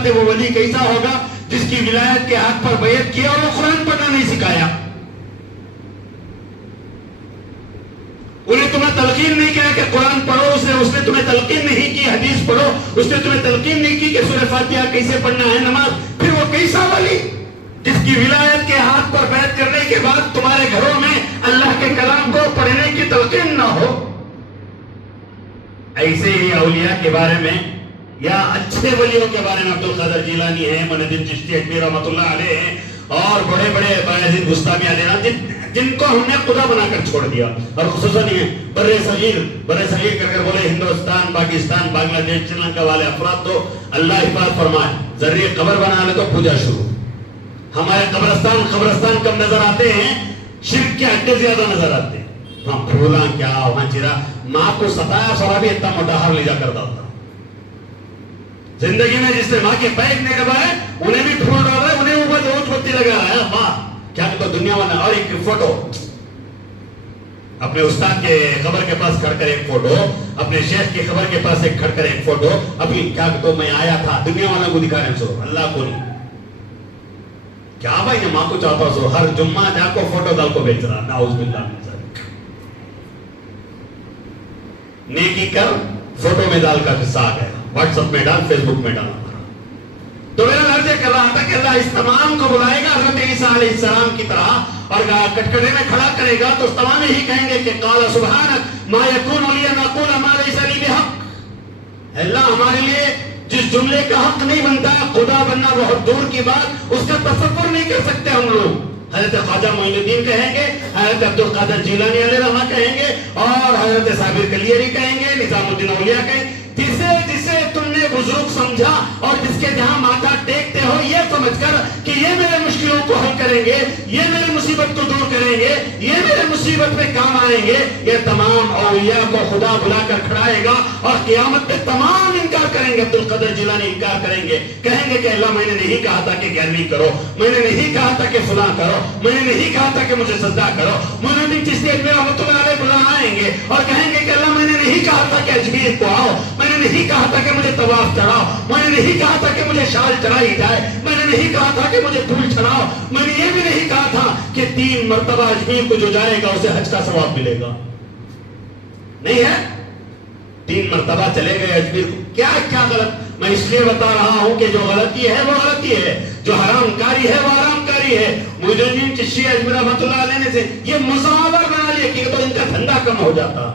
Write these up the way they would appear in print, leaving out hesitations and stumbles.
بات ہے وہ ولی کیسا ہوگا جس کی ولایت کے حق پر بیعت کیا اور وہ قرآن پڑھنا نہیں سکھایا؟ انہیں تمہیں تلقین نہیں کیا کہ قرآن پڑھو، اس نے تمہیں تلقین نہیں کی حدیث پڑھو، اس نے تمہیں تلقین نہیں کی کہ سورہ فاتحہ کیسے پڑھنا ہے نماز، پھر وہ کیسا ولی جس کی ولایت کے ہاتھ پر بیعت کرنے کے بعد تمہارے گھروں میں اللہ کے کلام کو پڑھنے کی تلقین نہ ہو؟ ایسے ہی اولیاء کے بارے میں یا اچھے ولیوں کے بارے میں عبد القادر جیلانی ہے، معین الدین چشتی اجمیری رحمۃ اللہ علیہ ہیں، اور بڑے بڑے بایزید بستامی علیہ جن کو ہم نے خدا بنا کر چھوڑ دیا، اور خصوصاً یہ برِ صغیر کر کر بولے ہندوستان، پاکستان، بنگلہ دیش، سری لنکا والے افراد تو اللہ حفاظت فرمائے، ذریعے قبر بنا لے تو پوجا شروع۔ ہمارے قبرستان کم نظر آتے ہیں، شرک کے اڈے زیادہ نظر آتے ہیں، وہاں پھولا کیا وہاں چرا، ماں کو ستایا سورا بھی اتنا موٹا ہار لے جا کرتا تھا۔ زندگی میں جس نے ماں کے پیٹ نہیں دبائے انہیں بھی پھول ڈال رہا ہے، انہیں اوپر روز بتی لگا رہا ہے، ماں کیا تو دنیا والا۔ اور ایک فوٹو اپنے استاد کے قبر کے پاس کھڑ کر ایک فوٹو، اپنے شیخ کی قبر کے پاس ایک کھڑ کر ایک فوٹو، ابھی کیا تو میں آیا تھا، دنیا والوں کو دکھا رہے سو، اللہ کو نہیں۔ کیا بھائی نے ماں کو چاہتا سو ہر جمعہ جا کو فوٹو ڈال کو بیچ رہا، نعوذ باللہ من ذالک۔ نیکی کر فوٹو میں ڈال کا قصہ آ گیا، واٹس ایپ میں ڈال، فیس بک میں ڈال۔ تو میرا عرض کر رہا تھا کہ اللہ اس تمام کو بلائے گا حضرت عیسیٰ علیہ السلام کی طرح اور کٹکڑے میں کھڑا کرے گا تو تمام یہی کہیں گے کہ قال سبحانک ما یکون لی ان اقول ما لیس لی بحق۔ اللہ ہمارے لیے جس جملے کا حق نہیں بنتا، خدا بننا بہت دور کی بات، اس کا تصور نہیں کر سکتے ہم لوگ۔ حضرت خواجہ معین الدین کہیں گے، حضرت عبد القادر جیلانی علیہ رحمہ کہیں گے، اور حضرت صابر کلیری کہیں گے، نظام الدین اولیاء کہیں گے۔ جسے تم نے بزرگ سمجھا اور جس کے جہاں ماتھا ٹیکتے ہو یہ سمجھ کر کہ یہ میرے مشکلوں کو حل کریں گے، یہ میری مصیبت کو دور کریں گے، یہ میرے مصیبت میں کام آئیں گے، یہ تمام اولیاء کو خدا بلا کر کھڑائے گا اور قیامت میں تمام انکار کریں گے۔ عبد القادر جیلانی انکار کریں گے، کہیں گے کہ اللہ میں نے نہیں کہا تھا کہ گیارہویں کرو، میں نے نہیں کہا تھا کہ فلاں کرو، میں نے نہیں کہا تھا کہ مجھے سجدہ کرو۔ معین الدین چشتی اجمیری رحمۃ اللہ علیہ بلا آئیں گے اور کہیں گے کہ اللہ میں نے نہیں کہا تھا کہ اجمیر کو آؤ، میں نے نہیں کہا تھا کہ مجھے طواف چڑھاؤ، میں نے نہیں کہا تھا کہ مجھے شال چڑھائی جائے، میں نے نہیں کہا تھا کہ مجھے پھول چڑھاؤ، میں نے یہ بھی نہیں کہا تھا کہ 3 مرتبہ اجمیر کو جو جائے گا اسے حج کا ثواب ملے گا۔ نہیں ہے 3 مرتبہ چلے گئے اجمیر کو، کیا کیا غلط؟ میں اس لیے بتا رہا ہوں کہ جو غلطی ہے وہ غلطی ہے، جو حرام کاری ہے وہ حرام کاری ہے۔ معین الدین چشتی اجمیری رحمۃ اللہ علیہ نے سے یہ مصور بنا لیا کہ تو ان کا دھندا کم ہو جاتا،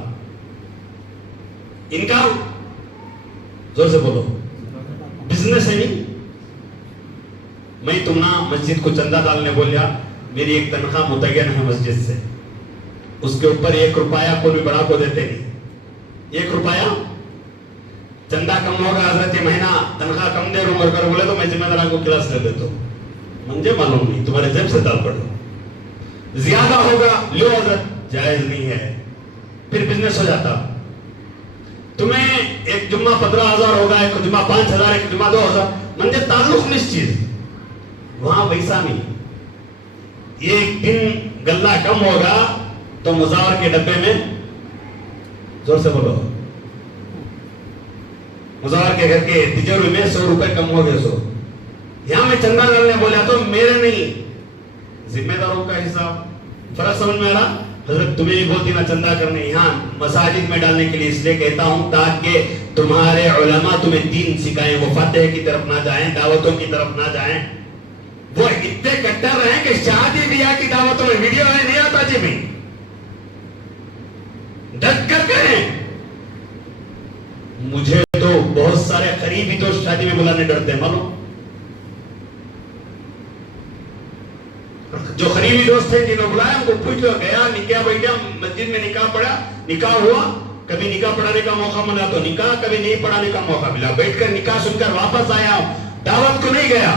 ان کا زور سے بولو بزنس ہے نہیں۔ میں تمنا مسجد کو چندہ ڈالنے بولیا، میری ایک تنخواہ متعین ہے مسجد سے، اس کے اوپر 1 روپیہ کوئی بھی بڑا کو دیتے نہیں، 1 روپیہ چندہ کم ہوگا حضرت مہینہ تنخواہ کم دے رہا کر بولے تو میں ذمہ داروں کو کلاس لے دیتا ہوں، مجھے معلوم نہیں، تمہارے جیب سے ڈال پڑو، زیادہ ہوگا لو حضرت، جائز نہیں ہے، پھر بزنس ہو جاتا۔ تمہیں ایک جمعہ 15,000 ہوگا، ایک جمعہ 5,000، ایک جمعہ 2,000، منجھے تعلق نہیں اس چیز، وہاں ویسا نہیں۔ ایک دن گلہ کم ہوگا تو مزار کے ڈبے میں، زور سے بولو، مزار کے گھر کے تجربے میں 100 روپے کم ہو گئے، 100 یہاں میں چندہ ڈالنے بولا تو میرے نہیں، ذمہ داروں کا حساب۔ فرق سمجھ میں آ رہا؟ حضرت تمہیں نہیں بولتی نہ چندہ کرنے، یہاں مساجد میں ڈالنے کے لیے اس لیے کہتا ہوں تاکہ تمہارے علماء تمہیں دین سکھائیں، وہ فاتحہ کی طرف نہ جائیں، دعوتوں کی طرف نہ جائیں، وہ اتنے کٹر رہیں کہ شادی بیاہ کی دعوتوں میں ویڈیو ہے نہیں آتا جی میں ڈٹ کر کریں۔ مجھے تو بہت سارے قریبی دوست شادی میں بلانے ڈرتے ہیں، معلوم؟ جو قریبی دوست ہیں جنہوں بلایا ان کو پوچھ لو، گیا نکاح بیٹھا مسجد میں نکاح پڑھا، نکاح ہوا، کبھی نکاح پڑھانے کا موقع ملا تو نکاح، کبھی نہیں پڑھانے کا موقع ملا، بیٹھ کر نکاح سن کر واپس آیا ہوں، دعوت کو نہیں گیا،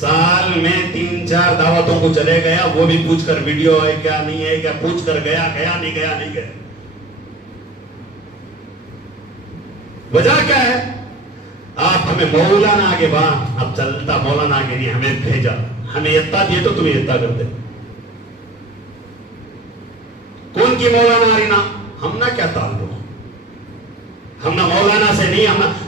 سال میں 3-4 دعوتوں کو چلے گیا، وہ بھی پوچھ کر ویڈیو ہے کیا نہیں ہے کیا پوچھ کر گیا نہیں گیا۔ وجہ کیا ہے؟ آپ ہمیں مولانا آگے بات، اب چلتا مولانا آگے نہیں، ہمیں بھیجا، ہمیں اتنا دیے تو تمہیں اتنا کرتے۔ کون کی مولانا آرینا؟ ہم نہ کیا تعلق، ہم نہ مولانا سے نہیں،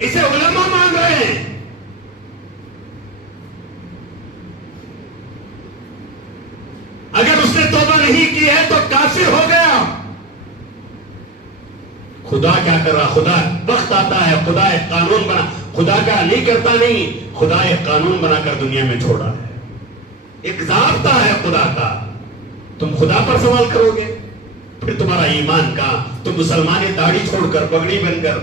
اسے علماء مان رہے ہیں. اگر اس نے توبہ نہیں کی ہے تو کافر ہو گیا. خدا کیا کر رہا؟ خدا وقت آتا ہے خدا ایک قانون بنا، خدا کا نہیں کرتا نہیں، خدا ایک قانون بنا کر دنیا میں چھوڑا ہے. ایک ضابطہ ہے خدا کا. تم خدا پر سوال کرو گے پھر تمہارا ایمان کہاں؟ تم مسلمانی داڑھی چھوڑ کر پگڑی بن کر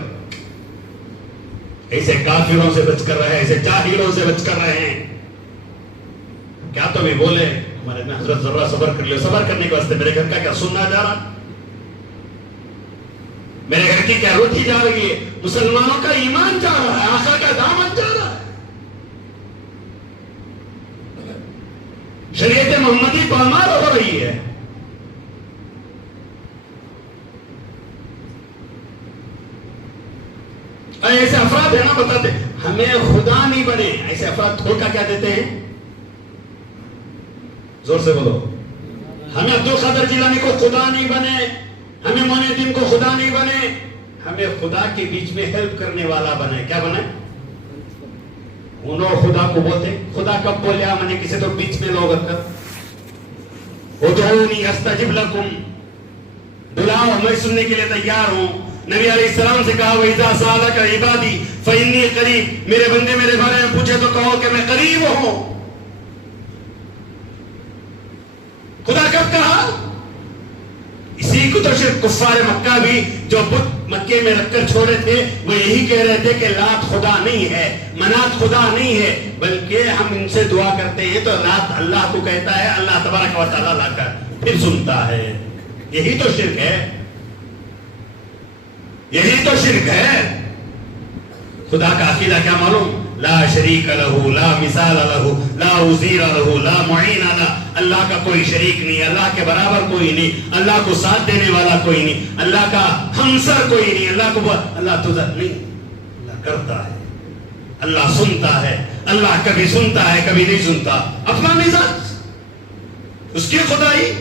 ایسے کافروں سے بچ کر رہے، ایسے جاہلوں سے بچ کر رہے ہیں. کیا تمہیں بولے ہمارے میں حضرت ذرا صبر کر لو. صبر کرنے کے واسطے میرے گھر کا کیا سننا جا رہا؟ میرے گھر کی کیا روٹی جا رہی ہے؟ مسلمانوں کا ایمان جا رہا ہے، آقا کا دامن جا رہا ہے. شریعت محمدی پامال ہو رہی ہے. ایسے افراد ہے نا بتاتے ہمیں خدا نہیں بنے. ایسے افراد دھوکہ کیا دیتے ہیں؟ زور سے بولو. ہمیں عبد القادر جیلانی کو خدا نہیں بنے، ہمیں معین الدین کو خدا نہیں بنے، ہمیں خدا کے بیچ میں ہیلپ کرنے والا بنے. کیا بنے؟ انہوں خدا کو بولتے. خدا کب بولیا؟ میں نے کسی تو بیچ میں لوگ کر ادعونی استجب لکم، بلاؤ میں سننے کے لیے تیار ہوں. نبی علیہ السلام سے کہا وَإِذَا سَأَلَكَ عِبَادِي فَإِنِّي قَرِيبٌ، میرے بندے میرے بارے میں پوچھے تو کہو کہ میں قریب ہوں. خدا کب کہا؟ اسی کو تو شرک کفار مکہ بھی جو بت مکے میں رکھ کر چھوڑے تھے وہ یہی کہہ رہے تھے کہ لات خدا نہیں ہے، منات خدا نہیں ہے، بلکہ ہم ان سے دعا کرتے ہیں تو لات اللہ کو کہتا ہے، اللہ تبارک و تعالیٰ لا کر پھر سنتا ہے. یہی تو شرک ہے، یہی تو شرک ہے. خدا کا عقیدہ کیا معلوم؟ لا شریک لہ، لا مثال لہ، لا وزیر لہ، لا معین لہ. اللہ کا کوئی شریک نہیں، اللہ کے برابر کوئی نہیں، اللہ کو ساتھ دینے والا کوئی نہیں، اللہ کا ہمسر کوئی نہیں. اللہ کو اللہ تو نہیں، اللہ کرتا ہے، اللہ سنتا ہے. اللہ کبھی سنتا ہے کبھی نہیں سنتا. اپنا مزاج، اس کی خدائی.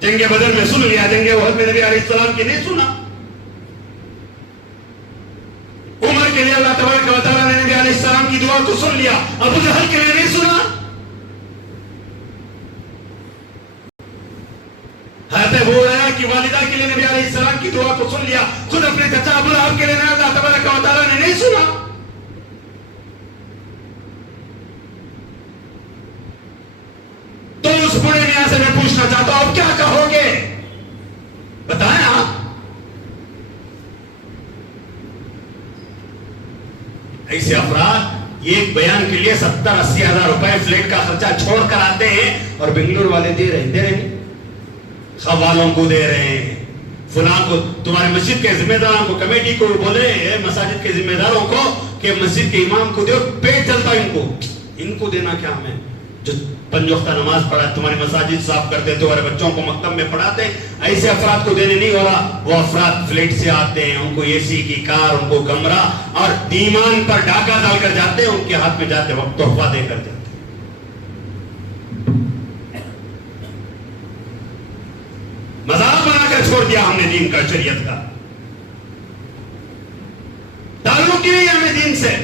جنگ بدر میں سن لیا، جنگ احد میں نبی علیہ السلام کی نہیں سنا. عمر کے لیے اللہ تبارک و تعالیٰ نے نبی علیہ السلام کی دعا کو سن لیا، ابو جہل کے لیے نہیں سنا. حضرت ابو ہریرہ کی والدہ کے لیے نبی علیہ السلام کی دعا کو سن لیا، خود اپنے چچا ابو لہب کے لیے اللہ تبارک و تعالیٰ نے نہیں سنا. تو اس بڑے میاں سے میں پوچھنا چاہتا ہوں اب کیا کہو گے؟ بتائیں آپ. ایسے افراد یہ ایک بیان کے لیے 70-80 ہزار روپے فلیٹ کا خرچہ چھوڑ کر آتے ہیں اور بنگلور والے دے رہے ہیں، خوالوں کو دے رہے ہیں، فلاں کو، تمہارے مسجد کے ذمہ داروں کو، کمیٹی کو بولے مساجد کے ذمہ داروں کو کہ مسجد کے امام کو دیو، پیٹ چلتا ان کو دینا کیا ہمیں؟ جو 5 وقتہ نماز پڑھا، تمہاری مساجد صاف کرتے، تمہارے بچوں کو مکتب میں پڑھاتے، ایسے افراد کو دینے نہیں ہو رہا. وہ افراد فلیٹ سے آتے ہیں، ان کو اے سی کی کار، ان کو کمرہ اور ایمان پر ڈاکہ ڈال کر جاتے ہیں، ان کے ہاتھ میں جاتے وقت تحفہ دے کر جاتے. مذاق بنا کر چھوڑ دیا ہم نے دین کا، شریعت کا. تعلق ہی نہیں ہمیں دین سے.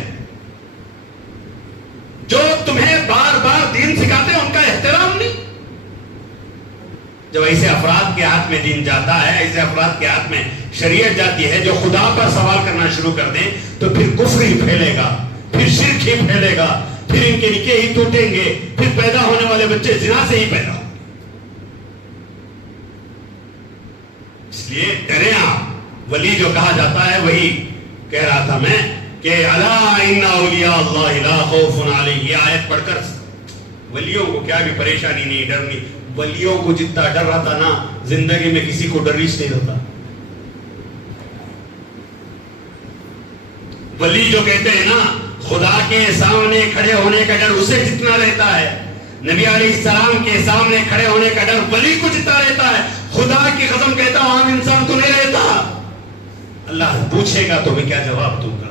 جو تمہیں بار بار دین سکھاتے ہیں ان کا احترام نہیں. جب ایسے افراد کے ہاتھ میں دین جاتا ہے، ایسے افراد کے ہاتھ میں شریعت جاتی ہے جو خدا پر سوال کرنا شروع کر دیں تو پھر کفر ہی پھیلے گا، پھر شرک ہی پھیلے گا، پھر ان کے نکاح ہی ٹوٹیں گے، پھر پیدا ہونے والے بچے زنا سے ہی پیدا ہوں. اس لیے ڈریں آپ. ولی جو کہا جاتا ہے وہی کہہ رہا تھا میں کہ الا ان اولیاء اللہ لا خوف علیہم. یہ آیت پڑھ کر ولیوں کو کیا بھی پریشانی نہیں، ڈر نہیں. ولیوں کو جتنا ڈر رہتا نا زندگی میں کسی کو ڈریش نہیں ہوتا. ولی جو کہتے ہیں نا خدا کے سامنے کھڑے ہونے کا ڈر اسے جتنا رہتا ہے، نبی علیہ السلام کے سامنے کھڑے ہونے کا ڈر ولی کو جتنا رہتا ہے، خدا کی قسم کہتا ہوں عام انسان کو نہیں رہتا. اللہ پوچھے گا تو میں کیا جواب دوں گا؟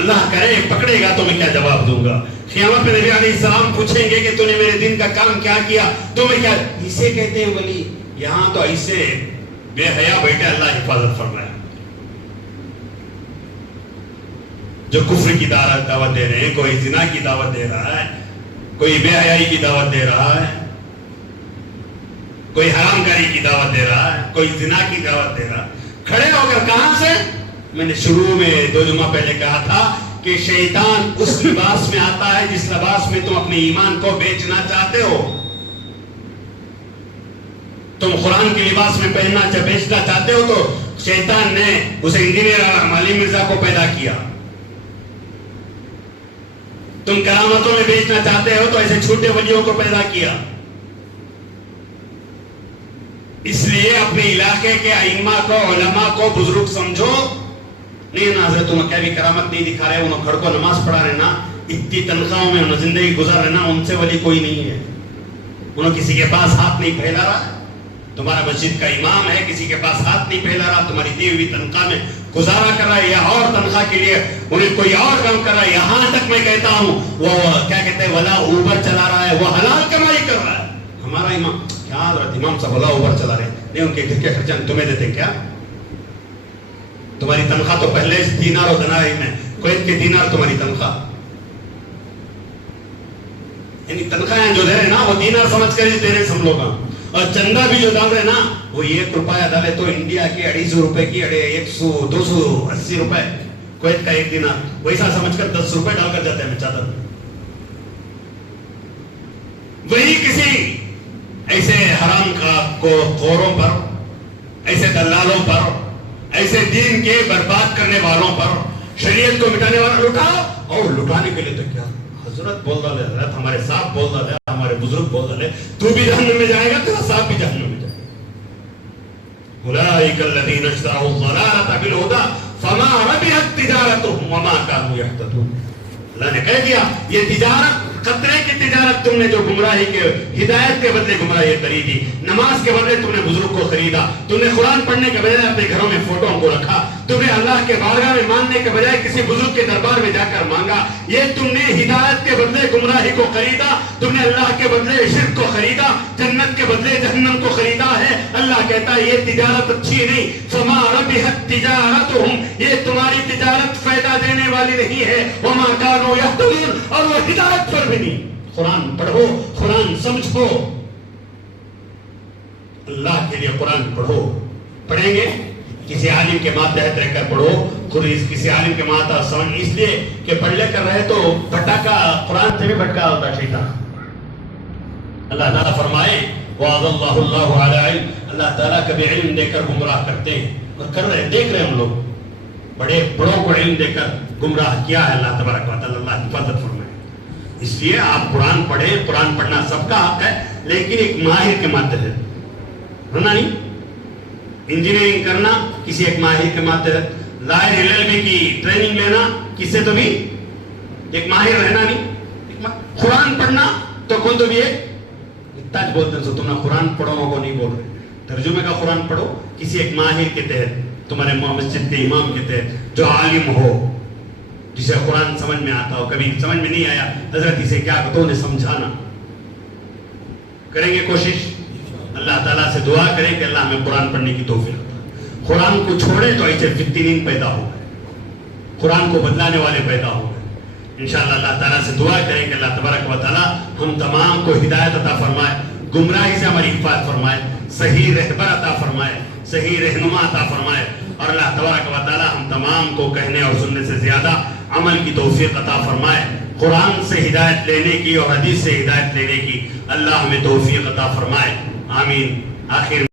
اللہ کرے پکڑے گا تو میں کیا جواب دوں گا؟ قیامت میں نبی علیہ السلام پوچھیں گے کہ تو نے میرے دین کا کام کیا کیا، تو میں کیا. اسے کہتے ہیں ولی. یہاں تو ایسے بے حیا بیٹھے، اللہ حفاظت فرمائے. جو کفر کی دعوت دے رہے ہیں، کوئی زنا کی دعوت دے رہا ہے، کوئی بے حیائی کی دعوت دے رہا ہے، کوئی حرام کاری کی دعوت دے رہا ہے، کوئی زنا کی دعوت دے رہا ہے، کھڑے ہو کر کہاں سے؟ میں نے شروع میں 2 جمعہ پہلے کہا تھا کہ شیطان اس لباس میں آتا ہے جس لباس میں تم اپنے ایمان کو بیچنا چاہتے ہو. تم قرآن کے لباس میں بیچنا چاہتے ہو تو شیطان نے اسے انجینئر علی مرزا کو پیدا کیا. تم کرامتوں میں بیچنا چاہتے ہو تو ایسے چھوٹے ولیوں کو پیدا کیا. اس لیے اپنے علاقے کے ائمہ کو، علماء کو بزرگ سمجھو. نہیں نا حضرت انہوں کیا بھی کرامت نہیں دکھا رہے، انہوں گھر کو نماز پڑھا رہے نا، اتنی تنخواہوں میں انہوں زندگی گزار رہے نا، ان سے ولی کوئی نہیں ہے. انہوں کسی کے پاس ہاتھ نہیں پھیلا رہا. تمہارا مسجد کا امام ہے، کسی کے پاس ہاتھ نہیں پھیلا رہا، تمہاری دی ہوئی تنخواہ میں گزارا کر رہا ہے، یا اور تنخواہ کے لیے انہیں کوئی اور کام کر رہا ہے. یہاں تک میں کہتا ہوں وہ کیا کہتے ہیں ولا اوبر چلا رہا ہے، وہ حلال کمائی کر رہا ہے. ہمارا امام کیا حضرت امام صاحب ولا اوبر چلا رہے ہیں؟ نہیں، ان کے گھر کے خرچہ تمہیں دیتے کیا؟ تمہاری تنخواہ تو پہلے دینار و دنائی میں، کویت کے دینار تمہاری تنخواہ، یعنی تنخواہیں جو دے رہے نا وہ دینار سمجھ کر ہی دے رہے ہم لوگ. اور چندہ بھی جو ڈال رہے نا وہ 1 روپیہ ڈالے تو انڈیا کے 250 روپے کی 280 روپے کویت کا 1 دینار، ویسا سمجھ کر 10 روپے ڈال کر جاتے ہیں چادر. وہی کسی ایسے حرام کو خوروں پر، ایسے دلالوں پر، ایسے دین کے برباد کرنے والوں پر، شریعت کو مٹانے والا لٹاؤ. اور لٹانے کے لیے تو کیا حضرت بول رہا ہے، حضرت ہمارے صاحب بول رہا ہے، ہمارے بزرگ بول رہے ہیں، تو بھی جہنم میں جائے گا، تیرا صاحب بھی جہنم میں جائے گا. اولئک الذین اشتروا الضلالۃ بالہدی فما ربحت تجارتهم وما كانوا يهتدون. اللہ نے کہہ دیا یہ تجارت، خطرے کی تجارت تم نے جو گمراہی کے ہدایت کے بدلے گمراہی خریدی، نماز کے بدلے تم نے بزرگ کو خریدا، تم نے قرآن پڑھنے کے بجائے اپنے گھروں میں فوٹووں کو رکھا، تم نے اللہ کے بارگاہ میں ماننے کے بجائے کسی بزرگ کے دربار میں جا کر مانگا. یہ تم نے ہدایت کے بدلے گمراہی کو خریدا، تم نے اللہ کے بدلے شرک کو خریدا، جنت کے بدلے جہنم کو خریدا ہے. اللہ کہتا ہے یہ تجارت اچھی نہیں. فما ربحت تجارتهم، یہ تمہاری تجارت فائدہ دینے والی نہیں ہے. وما كانوا يهتدون، اور وہ ہدایت پر بھی نہیں. قرآن پڑھو، قرآن سمجھو، اللہ کے لیے قرآن پڑھو. پڑھیں گے کسی عالم کے ماتحت رہ کر پڑھو، کسی عالم کے ماتحت سمجھ، اس لیے کہ پڑھ لے کر رہے تو بھٹکا، قرآن سے بھی بھٹکا ہوتا ہے شیطان. اللہ تعالیٰ فرمائے وعد اللہ علی علم، اللہ تعالیٰ کبھی علم دے کر گمراہ کرتے ہیں، اور کر رہے دیکھ رہے ہیں ہم لوگ، بڑوں کو علم دے کر گمراہ کیا ہے اللہ تبارک و تعالیٰ. اللہ حفاظت فرمائے. اس لیے آپ قرآن پڑھیں، قرآن پڑھنا سب کا حق ہے، لیکن ایک ماہر کے ماتحت ہونا نہیں. انجینئرنگ کرنا کسی ایک ماہر کے ماتحت، ظاہر LLB کی ٹریننگ لینا کس سے تو بھی ایک ماہر رہنا نہیں. قرآن پڑھنا تو کون تو بھی ایک اتنا بولتے ہیں، تم نے قرآن پڑھو کو نہیں بول رہے، ترجمے کا قرآن پڑھو کسی ایک ماہر کے تحت، تمہارے مسجد کے امام کے تحت جو عالم ہو، جسے قرآن سمجھ میں آتا ہو. کبھی سمجھ میں نہیں آیا حضرت اسے کیا کہتے ہیں سمجھانا. کریں گے کوشش، اللہ تعالیٰ سے دعا کریں کہ اللہ ہمیں قرآن پڑھنے کی توفیق عطا. قرآن کو چھوڑے تو ایسے فتنین پیدا ہو گئے، قرآن کو بدلانے والے پیدا ہو گئے. انشاءاللہ اللہ تعالیٰ سے دعا کریں کہ اللہ تبارک و تعالیٰ ہم تمام کو ہدایت عطا فرمائے، گمراہی سے ہماری حفاظت فرمائے، صحیح رہبر عطا فرمائے، صحیح رہنما عطا فرمائے. اور اللہ تبارک و تعالیٰ ہم تمام کو کہنے اور سننے سے زیادہ عمل کی توفیق عطا فرمائے. قرآن سے ہدایت لینے کی اور حدیث سے ہدایت لینے کی اللہ ہمیں توفیق عطا فرمائے. آمین. آخر